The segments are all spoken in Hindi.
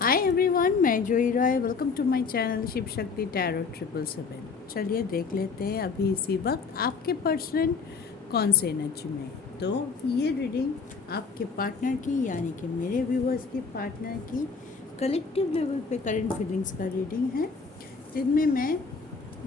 हाय एवरीवन, मैं Joyee Roy. Welcome to my channel Shiv Shakti tarot 777। चलिए देख लेते हैं अभी इसी वक्त आपके पर्सन कौन से एनर्जी में है। तो ये रीडिंग आपके पार्टनर की यानी कि मेरे व्यूवर्स के पार्टनर की कलेक्टिव लेवल पे करंट फीलिंग्स का रीडिंग है, जिनमें मैं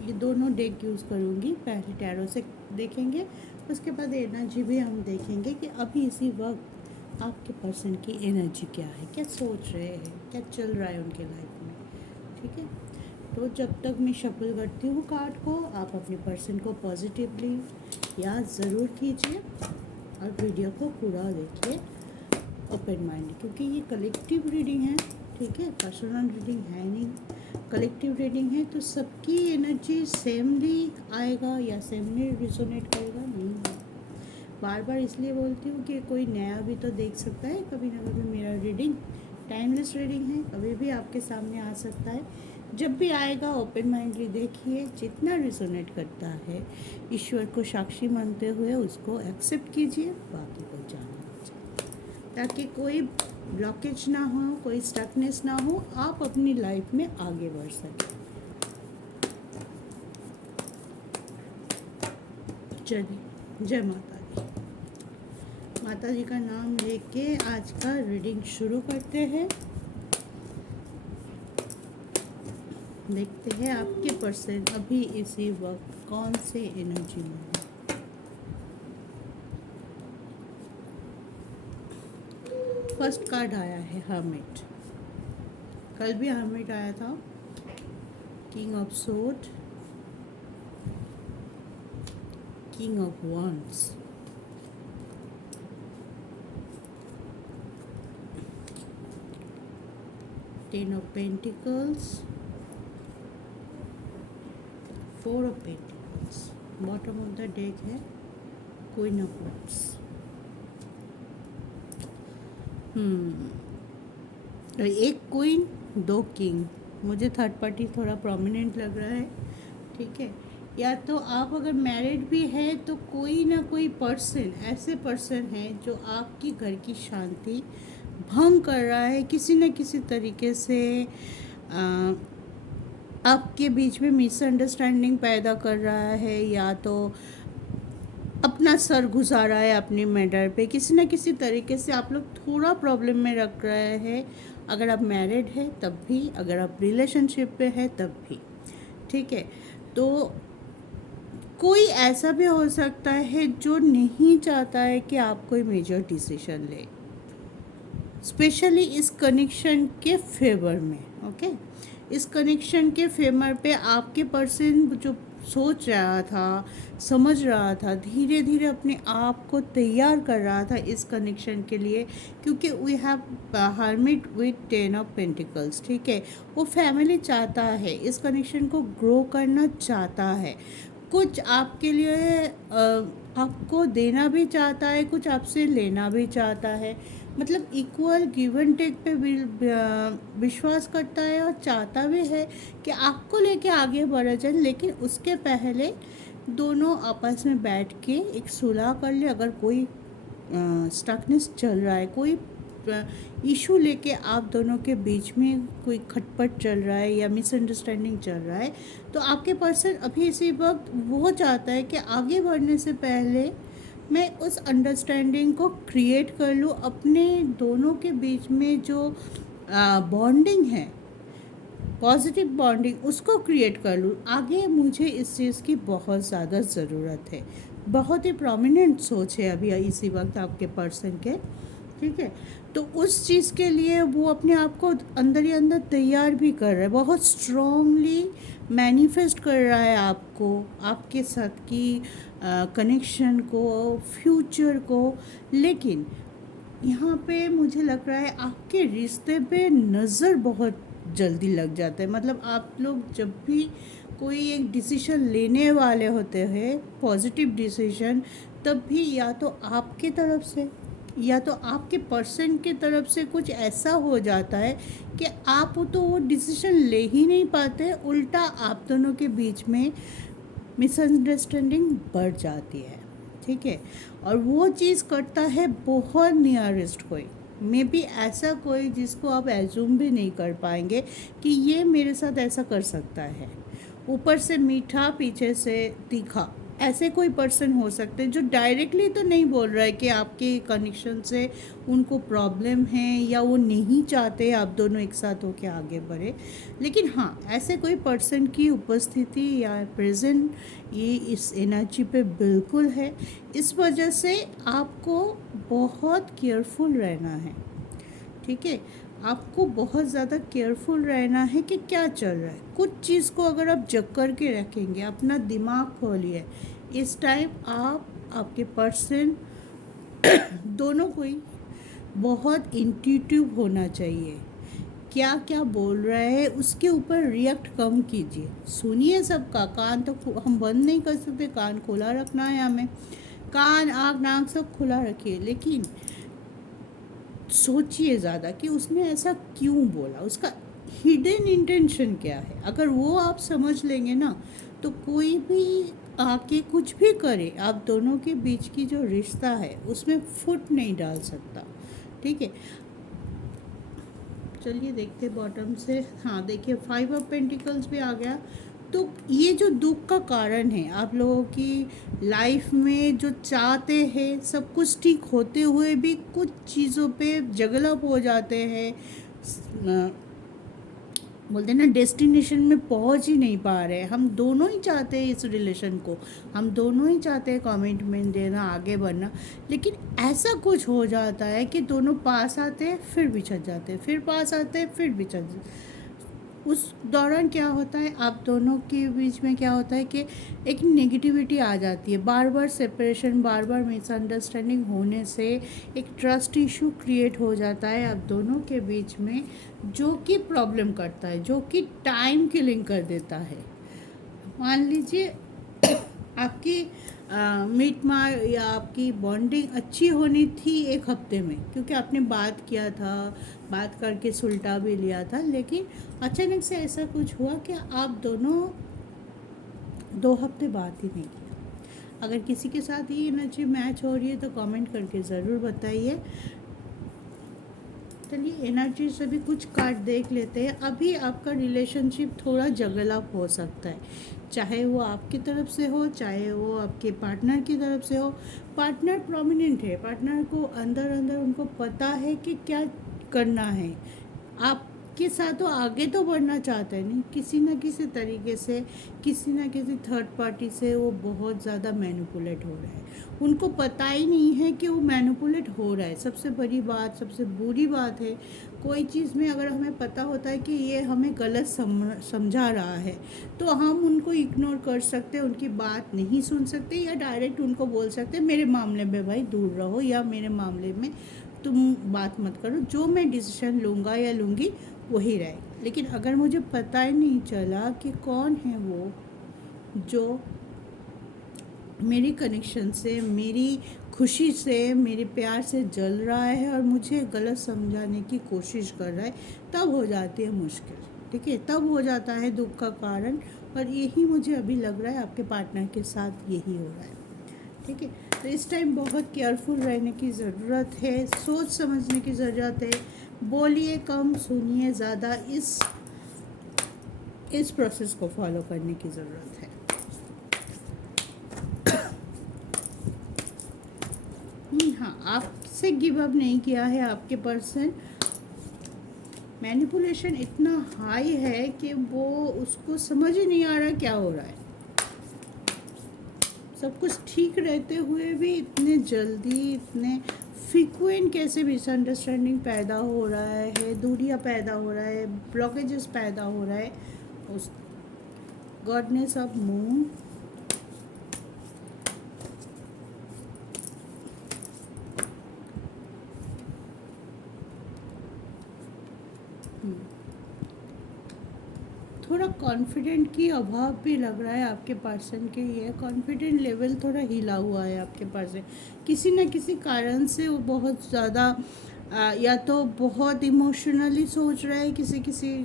ये दोनों डेक यूज़ करूँगी। पहले टैरो से देखेंगे, उसके बाद एनर्जी भी हम देखेंगे कि अभी इसी वक्त आपके पर्सन की एनर्जी क्या है, क्या सोच रहे हैं, क्या चल रहा है उनके लाइफ में। ठीक है, तो जब तक मैं शफल करती हूँ कार्ड को, आप अपने पर्सन को पॉजिटिवली याद ज़रूर कीजिए और वीडियो को पूरा देखिए ओपन माइंड, क्योंकि ये कलेक्टिव रीडिंग है। ठीक है, पर्सनल रीडिंग है नहीं, कलेक्टिव रीडिंग है, तो सबकी एनर्जी सेमली आएगा या सेमली रिजोनेट करेगा नहीं है। बार बार इसलिए बोलती हूँ कि कोई नया भी तो देख सकता है कभी ना कभी। मेरा रीडिंग टाइमलेस रीडिंग है, कभी भी आपके सामने आ सकता है। जब भी आएगा ओपन माइंडली देखिए, जितना रिजोनेट करता है ईश्वर को साक्षी मानते हुए उसको एक्सेप्ट कीजिए, बाकी को जाना चाहिए, ताकि कोई ब्लॉकेज ना हो, कोई स्टकनेस ना हो, आप अपनी लाइफ में आगे बढ़ सकें। चलिए, जय माता दी। माता जी का नाम लेके आज का रीडिंग शुरू करते हैं। देखते हैं आपके पर्सन अभी इसी वक्त कौन से एनर्जी में है। फर्स्ट कार्ड आया है हर्मिट। कल भी हर्मिट आया था। King of sword, king of wands, ten of pentacles, four of pentacles. Bottom of the deck है क्वीन ऑफ wands। एक क्वीन, दो किंग। मुझे थर्ड पार्टी थोड़ा प्रोमिनेंट लग रहा है। ठीक है, या तो आप अगर मैरिड भी है तो कोई ना कोई पर्सन, ऐसे पर्सन है जो आपकी घर की शांति भंग कर रहा है किसी न किसी तरीके से। आ, आपके बीच में मिसअंडरस्टैंडिंग पैदा कर रहा है, या तो अपना सर घुसा रहा है अपने मैटर पे। किसी न किसी तरीके से आप लोग थोड़ा प्रॉब्लम में रख रहे हैं। अगर आप मैरिड है तब भी, अगर आप रिलेशनशिप पे है तब भी। ठीक है, तो कोई ऐसा भी हो सकता है जो नहीं चाहता है कि आप कोई मेजर डिसीजन ले, स्पेशली इस कनेक्शन के फेवर में। ओके, इस कनेक्शन के फेवर पे आपके पर्सन जो सोच रहा था, समझ रहा था, धीरे धीरे अपने आप को तैयार कर रहा था इस कनेक्शन के लिए, क्योंकि we have hermit with ten of pentacles. ठीक है, वो फैमिली चाहता है, इस कनेक्शन को ग्रो करना चाहता है, कुछ आपके लिए आपको देना भी चाहता है, कुछ आपसे लेना भी चाहता है। मतलब इक्वल गिव एंड टेक पे विश्वास करता है और चाहता भी है कि आपको लेके आगे बढ़ा जाए। लेकिन उसके पहले दोनों आपस में बैठ के एक सुलह कर ले। अगर कोई स्टकनेस चल रहा है, कोई इशू लेके आप दोनों के बीच में कोई खटपट चल रहा है या मिसअंडरस्टैंडिंग चल रहा है, तो आपके पर्सन अभी इसी वक्त वो चाहता है कि आगे बढ़ने से पहले मैं उस अंडरस्टैंडिंग को क्रिएट कर लूँ। अपने दोनों के बीच में जो बॉन्डिंग है, पॉजिटिव बॉन्डिंग, उसको क्रिएट कर लूँ। आगे मुझे इस चीज़ की बहुत ज़्यादा ज़रूरत है। बहुत ही प्रोमिनेंट सोच है अभी इसी वक्त आपके पर्सन के। ठीक है, तो उस चीज़ के लिए वो अपने आप को अंदर ही अंदर तैयार भी कर रहा है, बहुत स्ट्रॉन्गली मैनिफेस्ट कर रहा है आपको, आपके साथ की कनेक्शन को, फ्यूचर को। लेकिन यहाँ पे मुझे लग रहा है आपके रिश्ते पे नज़र बहुत जल्दी लग जाता है। मतलब आप लोग जब भी कोई एक डिसीजन लेने वाले होते हैं, पॉजिटिव डिसीजन, तब भी या तो आपके तरफ से या तो आपके पर्सन की तरफ से कुछ ऐसा हो जाता है कि आप तो वो डिसीजन ले ही नहीं पाते, उल्टा आप दोनों के बीच में मिसअंडरस्टैंडिंग बढ़ जाती है। ठीक है, और वो चीज़ करता है बहुत नियरेस्ट कोई, मे बी ऐसा कोई जिसको आप एज्यूम भी नहीं कर पाएंगे कि ये मेरे साथ ऐसा कर सकता है। ऊपर से मीठा पीछे से तीखा, ऐसे कोई पर्सन हो सकते हैं जो डायरेक्टली तो नहीं बोल रहा है कि आपके कनेक्शन से उनको प्रॉब्लम है या वो नहीं चाहते आप दोनों एक साथ होकर आगे बढ़े, लेकिन हाँ ऐसे कोई पर्सन की उपस्थिति या प्रेजेंट ये इस एनर्जी पे बिल्कुल है। इस वजह से आपको बहुत केयरफुल रहना है, ठीक है। आपको बहुत ज़्यादा केयरफुल रहना है कि क्या चल रहा है। कुछ चीज़ को अगर आप जग कर के रखेंगे, अपना दिमाग खोलिए, इस टाइम आप आपके पर्सन दोनों को ही बहुत इंट्यूटिव होना चाहिए। क्या क्या बोल रहा है उसके ऊपर रिएक्ट कम कीजिए, सुनिए सबका। कान तो हम बंद नहीं कर सकते, कान खुला रखना है हमें, कान आँख नाक सब खुला रखिए, लेकिन सोचिए ज़्यादा कि उसने ऐसा क्यों बोला, उसका हिडन इंटेंशन क्या है। अगर वो आप समझ लेंगे ना तो कोई भी आके कुछ भी करे, आप दोनों के बीच की जो रिश्ता है उसमें फुट नहीं डाल सकता, ठीक है। चलिए देखते बॉटम से। हाँ देखिए 5 ऑफ पेंटिकल्स भी आ गया। तो ये जो दुख का कारण है आप लोगों की लाइफ में, जो चाहते हैं सब कुछ ठीक होते हुए भी कुछ चीज़ों पे जगलप हो जाते हैं, बोलते हैं ना डेस्टिनेशन में पहुंच ही नहीं पा रहे। हम दोनों ही चाहते हैं इस रिलेशन को, हम दोनों ही चाहते हैं कमिटमेंट देना, आगे बढ़ना, लेकिन ऐसा कुछ हो जाता है कि दोनों पास आते हैं फिर बिछड़ जाते हैं, फिर पास आते हैं फिर बिछड़ जाते हैं। उस दौरान क्या होता है आप दोनों के बीच में क्या होता है कि एक नेगेटिविटी आ जाती है, बार बार सेपरेशन, बार बार मिसअंडरस्टैंडिंग होने से एक ट्रस्ट इशू क्रिएट हो जाता है आप दोनों के बीच में, जो कि प्रॉब्लम करता है, जो कि टाइम किलिंग कर देता है। मान लीजिए आपकी मीट मार या आपकी बॉन्डिंग अच्छी होनी थी एक हफ्ते में, क्योंकि आपने बात किया था, बात करके सुलटा भी लिया था, लेकिन अचानक से ऐसा कुछ हुआ कि आप दोनों 2 हफ्ते बात ही नहीं किया। अगर किसी के साथ ये एनर्जी मैच हो रही है तो कमेंट करके ज़रूर बताइए। चलिए एनर्जी से भी कुछ कार्ड देख लेते हैं। अभी आपका रिलेशनशिप थोड़ा जगलअप हो सकता है, चाहे वो आपकी तरफ से हो, चाहे वो आपके पार्टनर की तरफ से हो। पार्टनर प्रोमिनेंट है, पार्टनर को अंदर अंदर उनको पता है कि क्या करना है। आपके साथ वो आगे तो बढ़ना चाहते हैं, नहीं किसी ना किसी तरीके से, किसी ना किसी थर्ड पार्टी से वो बहुत ज़्यादा मैनिपुलेट हो रहा है। उनको पता ही नहीं है कि वो मैनिपुलेट हो रहा है। सबसे बड़ी बात, सबसे बुरी बात है, कोई चीज़ में अगर हमें पता होता है कि ये हमें गलत समझा रहा है तो हम उनको इग्नोर कर सकते हैं, उनकी बात नहीं सुन सकते, या डायरेक्ट उनको बोल सकते हैं मेरे मामले में भाई दूर रहो, या मेरे मामले में तुम बात मत करो, जो मैं डिसीजन लूँगा या लूँगी वही रहेगा। लेकिन अगर मुझे पता ही नहीं चला कि कौन है वो जो मेरी कनेक्शन से, मेरी खुशी से, मेरे प्यार से जल रहा है और मुझे गलत समझाने की कोशिश कर रहा है, तब हो जाती है मुश्किल, ठीक है, तब हो जाता है दुख का कारण। और यही मुझे अभी लग रहा है आपके पार्टनर के साथ यही हो रहा है, ठीक है। तो इस टाइम बहुत केयरफुल रहने की ज़रूरत है, सोच समझने की ज़रूरत है, बोलिए कम, सुनिए ज़्यादा, इस प्रोसेस को फॉलो करने की ज़रूरत है। हाँ आपसे गिव अप नहीं किया है आपके पर्सन। मैनिपुलेशन इतना हाई है कि वो उसको समझ ही नहीं आ रहा क्या हो रहा है। सब कुछ ठीक रहते हुए भी इतने जल्दी, इतने फ्रीक्वेंट कैसे मिसअंडरस्टैंडिंग पैदा हो रहा है, दूरियां पैदा हो रहा है, ब्लॉकेजेस पैदा हो रहा है। उस गॉडनेस ऑफ मून, थोड़ा कॉन्फिडेंट की अभाव भी लग रहा है आपके पर्सन के। ये कॉन्फिडेंट लेवल थोड़ा हिला हुआ है आपके पर्सन, किसी न किसी कारण से वो बहुत ज़्यादा या तो बहुत इमोशनली सोच रहा है किसी किसी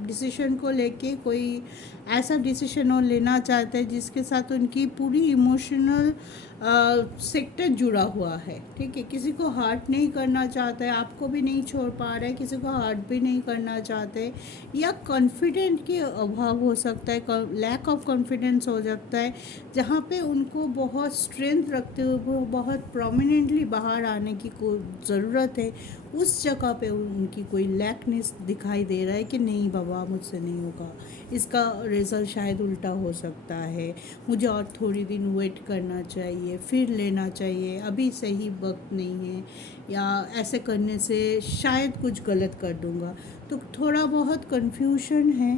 डिसीजन को लेके, कोई ऐसा डिसीजन वो लेना चाहता है जिसके साथ उनकी पूरी इमोशनल सेक्टर जुड़ा हुआ है, ठीक है। किसी को हर्ट नहीं करना चाहता है, आपको भी नहीं छोड़ पा रहा है, किसी को हर्ट भी नहीं करना चाहते, या कॉन्फिडेंट के अभाव हो सकता है, लैक ऑफ कॉन्फिडेंस हो सकता है, जहाँ पे उनको बहुत स्ट्रेंथ रखते हुए वो बहुत प्रोमिनेंटली बाहर आने की कोई ज़रूरत है, उस जगह पे उनकी कोई लैकनेस दिखाई दे रहा है कि नहीं बाबा मुझसे नहीं होगा, इसका रिज़ल्ट शायद उल्टा हो सकता है, मुझे और थोड़ी दिन वेट करना चाहिए, फिर लेना चाहिए, अभी सही वक्त नहीं है, या ऐसे करने से शायद कुछ गलत कर दूंगा। तो थोड़ा बहुत कन्फ्यूजन है,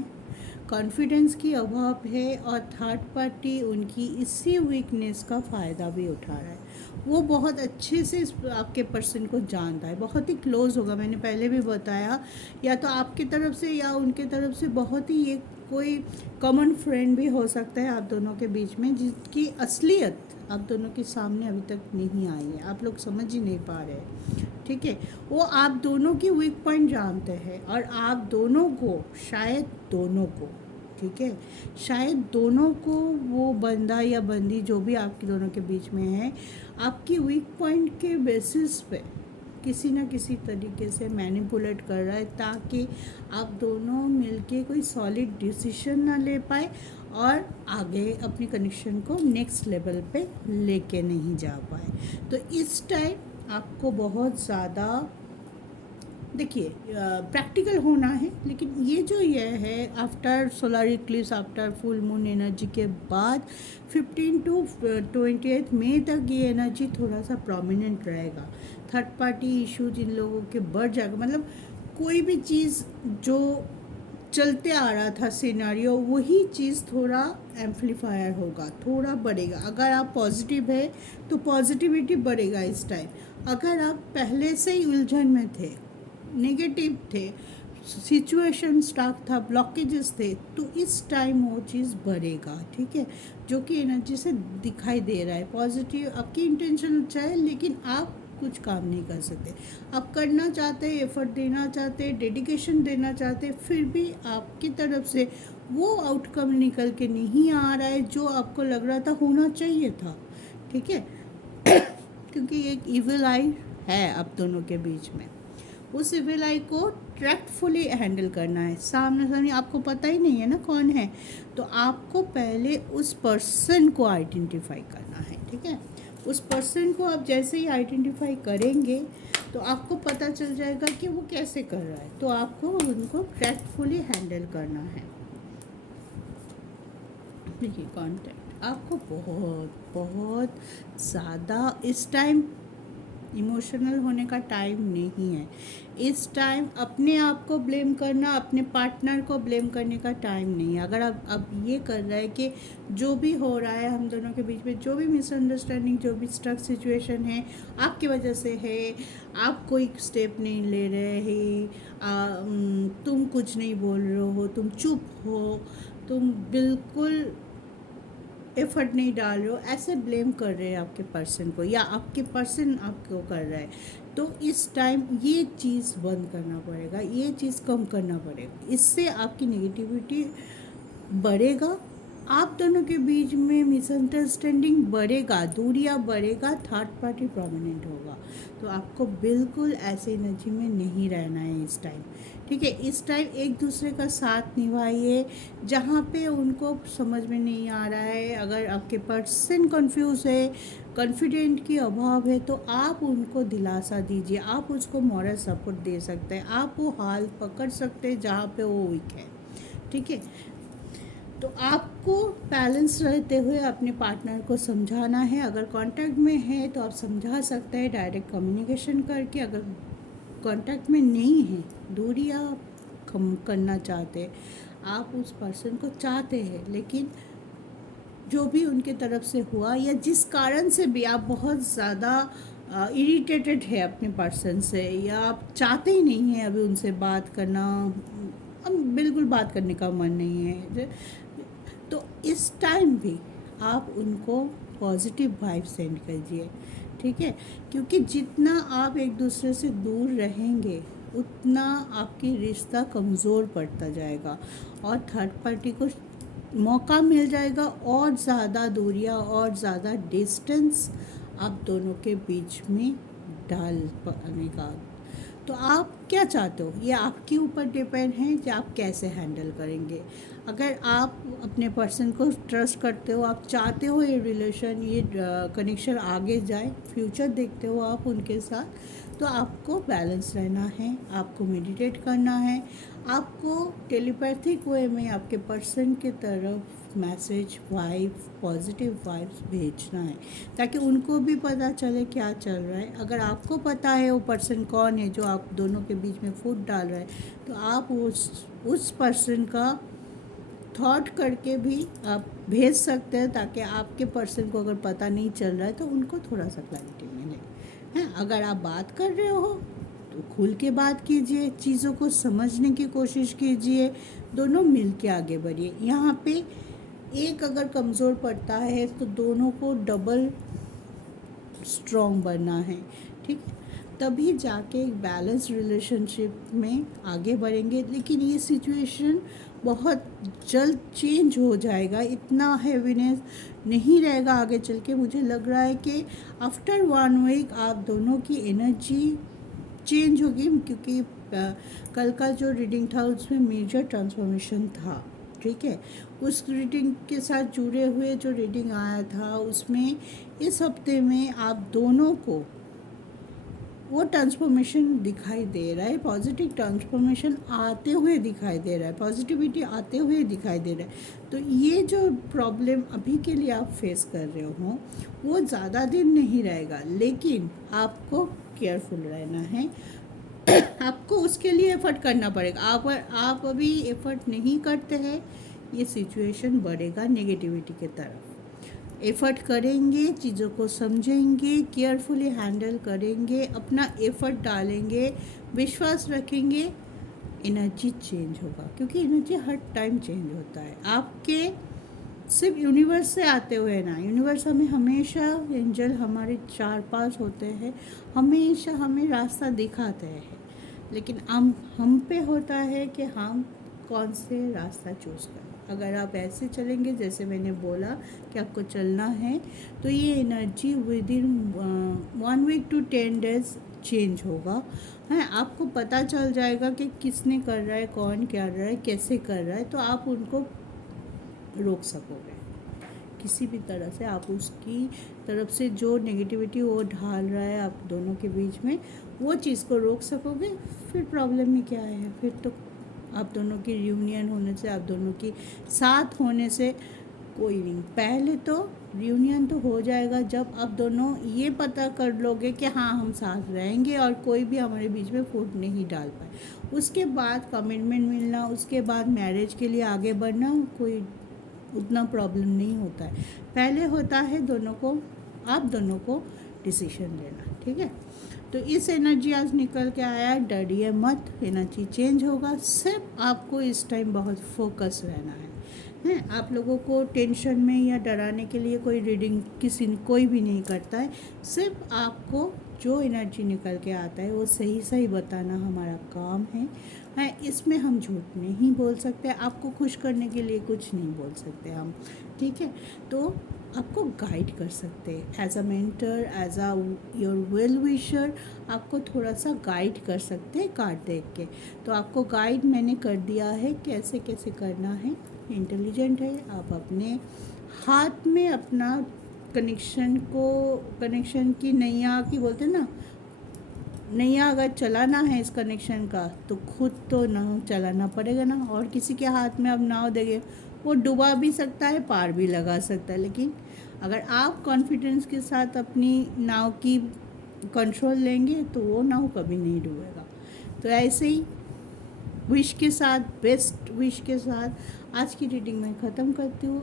कॉन्फिडेंस की अभाव है, और थर्ड पार्टी उनकी इसी वीकनेस का फ़ायदा भी उठा रहा है। वो बहुत अच्छे से आपके पर्सन को जानता है, बहुत ही क्लोज होगा, मैंने पहले भी बताया, या तो आपकी तरफ से या उनके तरफ से बहुत ही एक कोई कॉमन फ्रेंड भी हो सकता है आप दोनों के बीच में, जिसकी असलियत आप दोनों के सामने अभी तक नहीं आई है, आप लोग समझ ही नहीं पा रहे, ठीक है। वो आप दोनों की वीक पॉइंट जानते हैं, और आप दोनों को, शायद दोनों को, ठीक है, शायद दोनों को वो बंदा या बंदी जो भी आपके दोनों के बीच में है, आपकी वीक पॉइंट के बेसिस पे किसी ना किसी तरीके से मैनिपुलेट कर रहा है, ताकि आप दोनों मिलके कोई सॉलिड डिसीजन ना ले पाए और आगे अपनी कनेक्शन को नेक्स्ट लेवल पे लेके नहीं जा पाए। तो इस टाइम आपको बहुत ज़्यादा देखिए प्रैक्टिकल होना है, लेकिन ये है after solar Eclipse, after full moon energy के बाद 15 to 28 मई तक ये एनर्जी थोड़ा सा प्रोमिनेंट रहेगा। थर्ड पार्टी इश्यूज इन लोगों के बढ़ जाएगा, मतलब कोई भी चीज़ जो चलते आ रहा था सिनेरियो, वही चीज़ थोड़ा एम्पलीफायर होगा, थोड़ा बढ़ेगा। अगर आप पॉजिटिव है तो पॉजिटिविटी बढ़ेगा इस टाइम, अगर आप पहले से ही उलझन में थे, नेगेटिव थे, सिचुएशन स्टाक था, ब्लॉकेजेस थे, तो इस टाइम वो चीज़ बढ़ेगा, ठीक है, जो कि एनर्जी से दिखाई दे रहा है। पॉजिटिव आपकी इंटेंशन अच्छा है, लेकिन आप कुछ काम नहीं कर सकते, आप करना चाहते, एफर्ट देना चाहते, डेडिकेशन देना चाहते, फिर भी आपकी तरफ से वो आउटकम निकल के नहीं आ रहा है जो आपको लग रहा था होना चाहिए था, ठीक है। क्योंकि एक इविल आई है आप दोनों के बीच में, उस इविल आई को ट्रैक्टफुली हैंडल करना है। सामने सामने आपको पता ही नहीं है ना कौन है, तो आपको पहले उस पर्सन को आइडेंटिफाई करना है, ठीक है। उस पर्सन को आप जैसे ही आइडेंटिफाई करेंगे तो आपको पता चल जाएगा कि वो कैसे कर रहा है, तो आपको उनको ट्रैक्टफुली हैंडल करना है। देखिए कॉन्टैक्ट आपको बहुत बहुत ज़्यादा इस टाइम इमोशनल होने का टाइम नहीं है। इस टाइम अपने आप को ब्लेम करना, अपने पार्टनर को ब्लेम करने का टाइम नहीं है। अगर आप अब ये कर रहा है कि जो भी हो रहा है हम दोनों के बीच में, जो भी मिसअंडरस्टैंडिंग, जो भी स्ट्रक सिचुएशन है, आपकी वजह से है, आप कोई स्टेप नहीं ले रहे हैं, तुम कुछ नहीं बोल रहे हो, तुम चुप हो, तुम बिल्कुल एफर्ट नहीं डाल रहे हो, ऐसे ब्लेम कर रहे हैं आपके पर्सन को, या आपके पर्सन आपको कर रहा है, तो इस टाइम ये चीज़ बंद करना पड़ेगा, ये चीज़ कम करना पड़ेगा। इससे आपकी नेगेटिविटी बढ़ेगा, आप दोनों के बीच में मिसअंडरस्टैंडिंग बढ़ेगा, दूरियां बढ़ेगा, थर्ड पार्टी प्रोमिनेंट होगा। तो आपको बिल्कुल ऐसे एनर्जी में नहीं रहना है इस टाइम, ठीक है। इस टाइम एक दूसरे का साथ निभाइए, जहाँ पे उनको समझ में नहीं आ रहा है, अगर आपके पर्सन कंफ्यूज है, कॉन्फिडेंट की अभाव है, तो आप उनको दिलासा दीजिए, आप उसको मॉरल सपोर्ट दे सकते हैं, आप वो हाल पकड़ सकते हैं जहाँ पे वो वीक है, ठीक है। तो आपको बैलेंस रहते हुए अपने पार्टनर को समझाना है। अगर कांटेक्ट में है तो आप समझा सकते हैं डायरेक्ट कम्युनिकेशन करके, अगर कांटेक्ट में नहीं है, दूरी आप कम करना चाहते हैं, आप उस पर्सन को चाहते हैं, लेकिन जो भी उनके तरफ से हुआ या जिस कारण से भी आप बहुत ज़्यादा इरिटेटेड है अपने पर्सन से, या आप चाहते ही नहीं हैं अभी उनसे बात करना, अब बिल्कुल बात करने का मन नहीं है, तो इस टाइम भी आप उनको पॉजिटिव वाइब सेंड कीजिए, ठीक है। क्योंकि जितना आप एक दूसरे से दूर रहेंगे उतना आपकी रिश्ता कमज़ोर पड़ता जाएगा, और थर्ड पार्टी को मौका मिल जाएगा और ज़्यादा दूरियां और ज़्यादा डिस्टेंस आप दोनों के बीच में डाल पाने का। तो आप क्या चाहते हो, ये आपके ऊपर डिपेंड है कि आप कैसे हैंडल करेंगे। अगर आप अपने पर्सन को ट्रस्ट करते हो, आप चाहते हो ये रिलेशन, ये कनेक्शन आगे जाए, फ्यूचर देखते हो आप उनके साथ, तो आपको बैलेंस रहना है, आपको मेडिटेट करना है, आपको टेलीपैथिक वे में आपके पर्सन के तरफ मैसेज वाइब पॉजिटिव वाइब्स भेजना है, ताकि उनको भी पता चले क्या चल रहा है। अगर आपको पता है वो पर्सन कौन है जो आप दोनों के बीच में फूट डाल रहा है, तो आप उस पर्सन का थॉट करके भी आप भेज सकते हैं, ताकि आपके पर्सन को अगर पता नहीं चल रहा है तो उनको थोड़ा सा क्लैरिटी मिले। हैं, अगर आप बात कर रहे हो तो खुल के बात कीजिए, चीज़ों को समझने की कोशिश कीजिए, दोनों मिल के आगे बढ़िए। यहाँ पे एक अगर कमज़ोर पड़ता है तो दोनों को डबल स्ट्रॉन्ग बनना है, ठीक है, तभी जाके एक बैलेंस रिलेशनशिप में आगे बढ़ेंगे। लेकिन ये सिचुएशन बहुत जल्द चेंज हो जाएगा, इतना हैवीनेस नहीं रहेगा आगे चल के। मुझे लग रहा है कि आफ्टर 1 वीक आप दोनों की एनर्जी चेंज होगी, क्योंकि कल का जो रीडिंग था उसमें मेजर ट्रांसफॉर्मेशन था, ठीक है। उस रीडिंग के साथ जुड़े हुए जो रीडिंग आया था उसमें इस हफ्ते में आप दोनों को वो ट्रांसफॉर्मेशन दिखाई दे रहा है, पॉजिटिव ट्रांसफॉर्मेशन आते हुए दिखाई दे रहा है, पॉजिटिविटी आते हुए दिखाई दे रहा है। तो ये जो प्रॉब्लम अभी के लिए आप फेस कर रहे हो वो ज़्यादा दिन नहीं रहेगा, लेकिन आपको केयरफुल रहना है। आपको उसके लिए एफर्ट करना पड़ेगा। आप अभी एफर्ट नहीं करते हैं, ये सिचुएशन बढ़ेगा नेगेटिविटी की तरफ। एफर्ट करेंगे, चीज़ों को समझेंगे, केयरफुली हैंडल करेंगे, अपना एफर्ट डालेंगे, विश्वास रखेंगे, एनर्जी चेंज होगा, क्योंकि एनर्जी हर टाइम चेंज होता है। आपके सिर्फ यूनिवर्स से आते हुए ना, यूनिवर्स हमें हमेशा, एंजल हमारे 4 पास होते हैं, हमेशा हमें रास्ता दिखाते हैं, लेकिन हम पे होता है कि हम कौन से रास्ता चूज़ करें। अगर आप ऐसे चलेंगे जैसे मैंने बोला कि आपको चलना है, तो ये energy within 1 week to 10 days change होगा। है, आपको पता चल जाएगा कि किसने कर रहा है, कौन क्या कर रहा है, कैसे कर रहा है, तो आप उनको रोक सकोगे। किसी भी तरह से आप उसकी तरफ से जो नेगेटिविटी वो ढाल रहा है आप दोनों के बीच में, वो चीज़ को रोक सकोगे। फिर प्रॉब्लम में क्या है, फिर तो आप दोनों की रियूनियन होने से, आप दोनों की साथ होने से कोई नहीं। पहले तो रियूनियन तो हो जाएगा जब आप दोनों ये पता कर लोगे कि हाँ हम साथ रहेंगे और कोई भी हमारे बीच में फूट नहीं डाल पाए। उसके बाद कमिटमेंट मिलना, उसके बाद मैरिज के लिए आगे बढ़ना कोई उतना प्रॉब्लम नहीं होता है। पहले होता है आप दोनों को डिसीजन लेना, ठीक है। तो इस एनर्जी आज निकल के आया, डरिए मत, एनर्जी चेंज होगा। सिर्फ आपको इस टाइम बहुत फोकस रहना है। आप लोगों को टेंशन में या डराने के लिए कोई रीडिंग कोई भी नहीं करता है। सिर्फ आपको जो एनर्जी निकल के आता है वो सही सही बताना हमारा काम है। इसमें हम झूठ नहीं बोल सकते, आपको खुश करने के लिए कुछ नहीं बोल सकते हम, ठीक है। तो आपको गाइड कर सकते हैं as a mentor, as a your well wisher, आपको थोड़ा सा गाइड कर सकते हैं कार्ड देख के। तो आपको गाइड मैंने कर दिया है कैसे कैसे करना है। इंटेलिजेंट है, आप अपने हाथ में अपना कनेक्शन की नैया की बोलते हैं ना, नैया अगर चलाना है इस कनेक्शन का तो खुद तो नाव चलाना पड़ेगा ना, और किसी के हाथ में अब नाव देंगे वो डुबा भी सकता है, पार भी लगा सकता है। लेकिन अगर आप कॉन्फिडेंस के साथ अपनी नाव की कंट्रोल लेंगे तो वो नाव कभी नहीं डूबेगा। तो ऐसे ही विश के साथ, बेस्ट विश के साथ आज की रीडिंग मैं ख़त्म करती हूँ।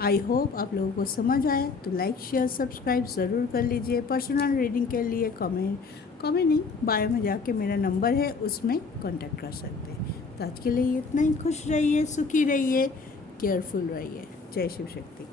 आई होप आप लोगों को समझ आया, तो लाइक शेयर सब्सक्राइब ज़रूर कर लीजिए। पर्सनल रीडिंग के लिए कमेंट नहीं, बायो में जाके मेरा नंबर है उसमें कांटेक्ट कर सकते हैं। तो आज के लिए इतना ही। खुश रहिए, सुखी रहिए, केयरफुल रहिए। जय शिव शक्ति।